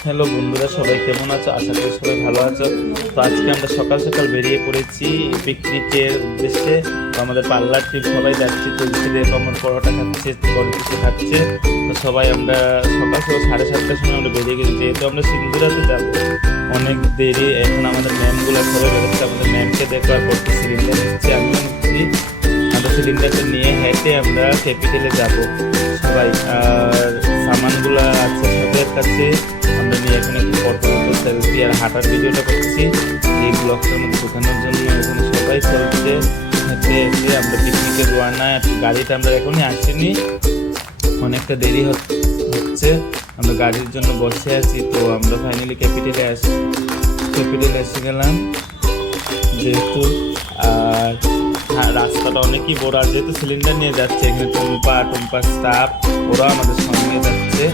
Hello বন্ধুরা, সবাই কেমন আছো? আশা করি সবাই ভালো আছো। তো আজকে আমরা সকাল সকাল বেরিয়ে পড়েছি পিকনিকের উদ্দেশ্যে। তো আমাদের পার্লার টিম সবাই যাচ্ছি, তুলসী দেখো আমার পরোটা খাচ্ছে, বড় কিছু খাচ্ছে। তো সবাই আমরা সকাল সকাল 7:30টার সময় আমরা বেরিয়ে গেছি, যেহেতু আমরা সিন্ধুরাতে যাবো। অনেক দেরি, এখন আমাদের ম্যামগুলো সবাই বেরোচ্ছে। আমাদের ম্যামকে দেখো আর করতে সিলিন্ডার নিচ্ছে, আমিও নিচ্ছি। আমরা সিলিন্ডারটা নিয়ে হেঁটে আমরা ক্যাপিটালে যাব সবাই। আর সামানগুলো আছে সবার কাছে, আমরা নিয়ে এখানে একটু ফটো সেলফি আর হাঁটার ভিডিওটা করছি এই ব্লগটার মধ্যে ঢোকানোর জন্য। এখানে সবাই চলছে, হেঁটে হেঁটে আমরা পিকনিকে রওনা। গাড়িটা আমরা এখনই আসিনি, অনেকটা দেরি হচ্ছে, আমরা গাড়ির জন্য বসে আছি। তো আমরা ফাইনালি ক্যাপিটালে এসে গেলাম যেহেতু। আর রাস্তাটা অনেকই বড়, আর যেহেতু সিলিন্ডার নিয়ে যাচ্ছে, এখানে টুম্পা স্টাফ ওরা আমাদের সঙ্গে যাচ্ছে।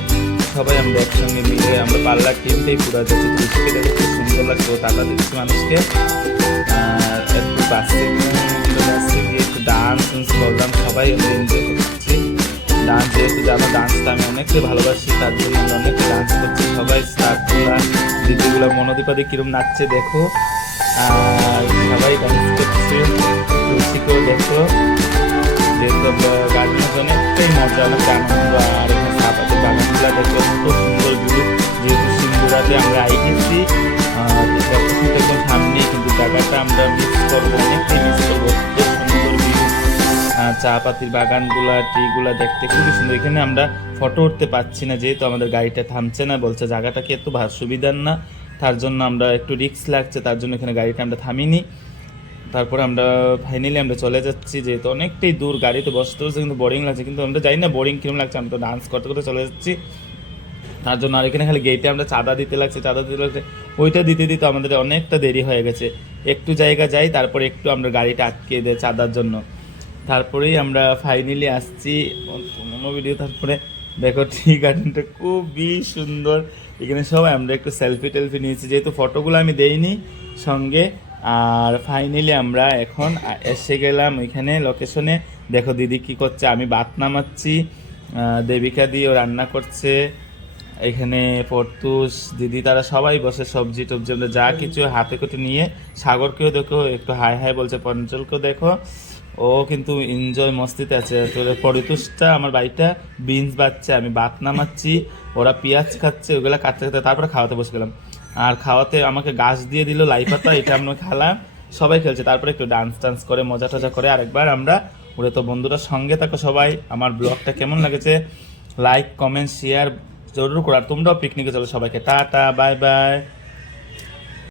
সবাই আমরা একসঙ্গে মিলে আমরা পার্লার টিমটাই পুরো যাচ্ছি। তুলসীকে দেখে খুব সুন্দর লাগছে, ও টাকা দিচ্ছি মানুষকে। আর একটু বাসে গিয়ে একটু ডান্স করলাম, সবাই আমরা এনজয় করছি। ডান্স যেহেতু জানো, ডান্সটা আমি অনেকটাই ভালোবাসি, তার জন্য আমরা অনেকটা ডান্স করছি সবাই। স্টাফগুলা দিদিগুলো মনোদীপাদি কিরম নাচছে দেখো, আর সবাই ডান্স করছে। তুলসীকেও দেখো, যেহেতু আমরা গার্ডেনের জন্য একটাই মজা, অনেক আনন্দ। আর এখানে চাপাতি বাগানগুলা দেখো, খুব সুন্দর ভিউ। যেহেতু সিন্ধুরাতে আমরা আইতেছি একদম সামনে, কিন্তু জায়গাটা আমরা মিস করবো, অনেকটাই মিস করবো। খুব সুন্দর ভিউ, চা পাতির বাগানগুলা, ট্রিগুলা দেখতে খুবই সুন্দর। এখানে আমরা ফটো উঠতে পারছি না, যেহেতু আমাদের গাড়িটা থামছে না, বলছে জায়গাটা কি এত সুবিধার না, তার জন্য আমরা একটু রিস্ক লাগছে, তার জন্য এখানে গাড়িটা আমরা থামিনি। তারপরে আমরা ফাইনালি আমরা চলে যাচ্ছি, যেহেতু অনেকটাই দূর। গাড়িতে বসতে বসতে কিন্তু বোরিং লাগছে, কিন্তু আমরা জানি না বোরিং কিরম লাগছে, আমরা তো ডান্স করতে করতে চলে যাচ্ছি তার জন্য। আর এখানে খালি গেটে আমরা চাঁদা দিতে লাগছে, ওইটা দিতে দিতে আমাদের অনেকটা দেরি হয়ে গেছে। একটু জায়গা যাই, তারপরে একটু আমরা গাড়িটা আটকে দেয় চাঁদার জন্য। তারপরেই আমরা ফাইনালি আসছি কোনো ভিডিও। তারপরে দেখো টি গার্ডেনটা খুবই সুন্দর, এখানে সবাই আমরা একটু সেলফি টেলফি নিয়েছি, যেহেতু ফটোগুলো আমি দেইনি সঙ্গে। আর ফাইনালি আমরা এখন এসে গেলাম ওইখানে লোকেশনে। দেখো দিদি কি করছে, আমি ভাত নামাচ্ছি, দেবিকা দিও রান্না করছে, এখানে পর্তুষ দিদি তারা সবাই বসে সবজি টবজি আমরা যা কিছু হাতে করে নিয়ে। সাগরকেও দেখো একটু হাই হাই বলছে, পঞ্চলকেও দেখো, ও কিন্তু এনজয় মস্তিতে আছে। পরিতুষটা আমার বাড়িটা বিনস বাচ্ছে, আমি ভাত নামাচ্ছি, ওরা পেঁয়াজ খাচ্ছে, ওগুলা কাটতে কাটতে তারপরে খাওয়াতে বসে গেলাম। আর খাওয়াতে আমাকে গাছ দিয়ে দিল লাই পাতা, এটা আমরা খেলাম, সবাই খেলছে। তারপরে একটু ডান্স টান্স করে মজা টজা করে আরেকবার আমরা ওরে। তো বন্ধুরা সঙ্গে থাকো সবাই, আমার ব্লগটা কেমন লাগেছে লাইক কমেন্ট শেয়ার জরুর করার। তোমরাও পিকনিকে চলো, সবাইকে টাটা বাই বাই।